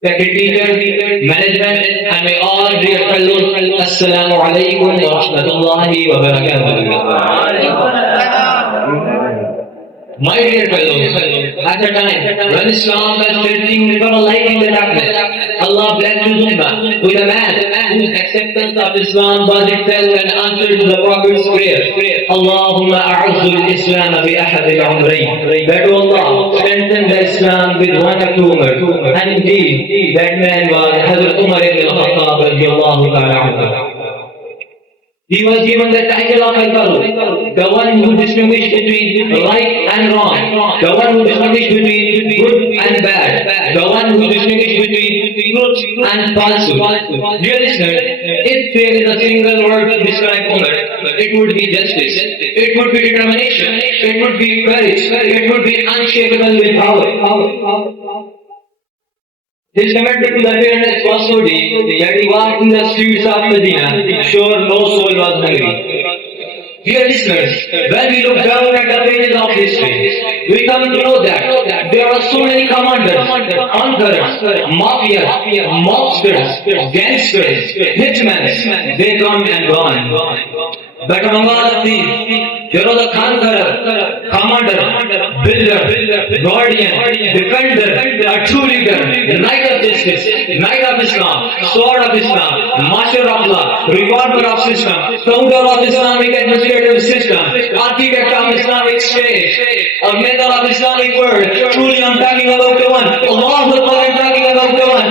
Secretary, management, and my all dear fellows, Assalamu alaikum wa rahmatullahi wa barakatuh. My dear fellows, at the time when Islam was searching for a light in the darkness, Allah blessed Ummer with a man whose acceptance of Islam was itself an answer to the Prophet's prayer. Allahumma a'udhu al-Islam bi ahad al-umrayn. That Allah strengthened the Islam with one of Umar. And indeed, that man was Hazrat Umar ibn al-Khattab radiyallahu ta'ala anhu. He was given the title of Al-Faruq, the one who distinguished between right and wrong, the one who distinguished between good and bad, the one who distinguished between truth and falsehood. Dear listeners, if there is a single word to describe Umar, it would be justice, it would be determination, it would be courage, it would be unshakable with power. His commitment to the fairness was so deep that he walked in the streets of Medina, sure no soul was hungry. Dear listeners, when we look down at the pages of history, we come to know that there are so many commanders, conquerors, mafias, mobsters, gangsters, hitmen, they come and gone. But among all of these, there was a conqueror, commander, builder, guardian, defender, a true leader, knight of justice, knight of Islam, sword of Islam, master of law, reformer of system, founder of Islamic administrative system, architect of Islamic state, a mentor of Islamic world. Truly I'm talking about the one. Allah I'm talking about the one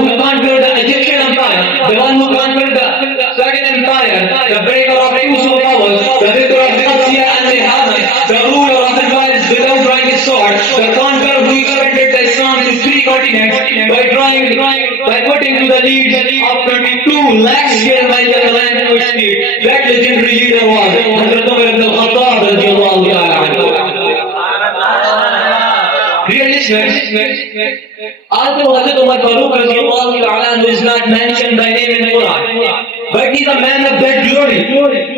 who conquered the Egyptian empire, the one who conquered the Saudi empire, the breaker of two superpowers, the victor of Persia and the Hamas, the ruler of the empires without drawing his sword, the conqueror who expanded the Islam to 3 continents by putting to the lead of 22 lakh square miles of land and speed. That legendary leader was Hazrat Ummer ibn al-Khattab radiyallahu ta'ala anhu. Dear listeners, although Hazrat Umar Farooq radiyallahu ta'ala anhu is not mentioned by name in the Quran, but he is a man of that glory,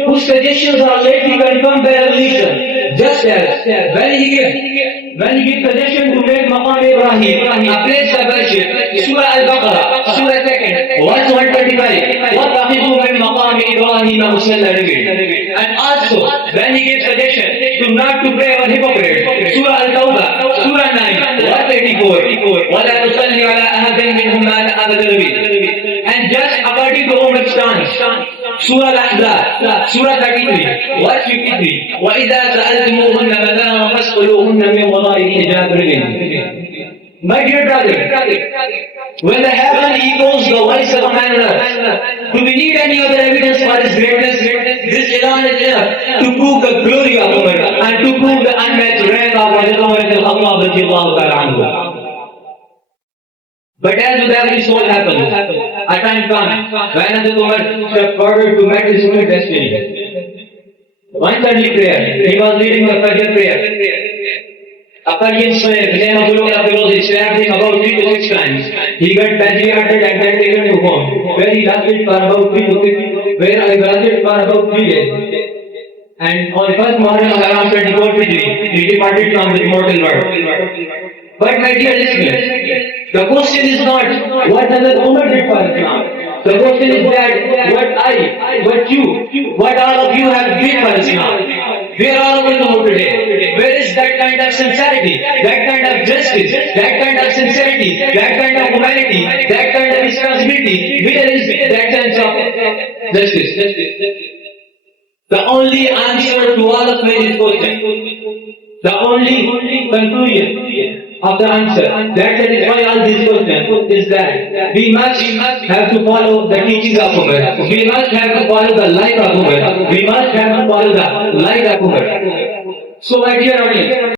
whose suggestions are lately confirmed by revelation. Just as when he gives suggestion to make Maqam Ibrahim, a place of worship, Surah Al-Baqarah, Surah 2, verse 125, وَاتَّخِذُوا مِن مَقَامِ إِبْرَاهِيمَ مُصَلًّى revealed. And also, when he gives suggestion to not to pray on hypocrites, Surah Al-Tawbah, Surah 9, verse 84, وَلَا تُصَلِّ عَلَىٰ أَحَدٍ مِّنْهُمْ مَاتَ أَبَدًا revealed. And just according to Ummar's stance, Surah Al-Ahzab, Surah 33, verse 53, وَإِذَا سَأَلْتُمُوهُنَّ مَتَاعًا فَاسْأَلُوهُنَّ مِنْ وَرَاءِ الْحِجَابِ revealed. My dear brother, when the heaven echoes the voice of a man on earth, do we need any other evidence for his greatness? This Iran is enough to prove the glory of Umar and to prove the unmatched rank of Hazrat Umar ibn al-Khattab radiyallahu ta'ala anhu. But as with every soul happens, a time comes when Hazrat Umar stepped forward to meet his own destiny. One Sunday prayer, he was reading the Fajr prayer. A Persian slave, name of Guru slapped him about 3 to 6 times. He got patrioted and then taken to home, where he lasted for about 3 days. And on the first morning of around 24 February, he departed from this mortal world. But my dear listeners, the question is not what Hazrat Umar did for Islam. The question is that what you, what all of you have did for Islam. Where are we now today? Where is that kind of sincerity, that kind of justice, that kind of sincerity, that kind of humanity, that kind of responsibility? Where is that sense of justice? The only answer to all of these questions, the only conclusion of the answer that satisfies all these questions is that we must have to follow the teachings of Umar. We must have to follow the life of Umar. We must have to follow the light of Umar. So my dear audience,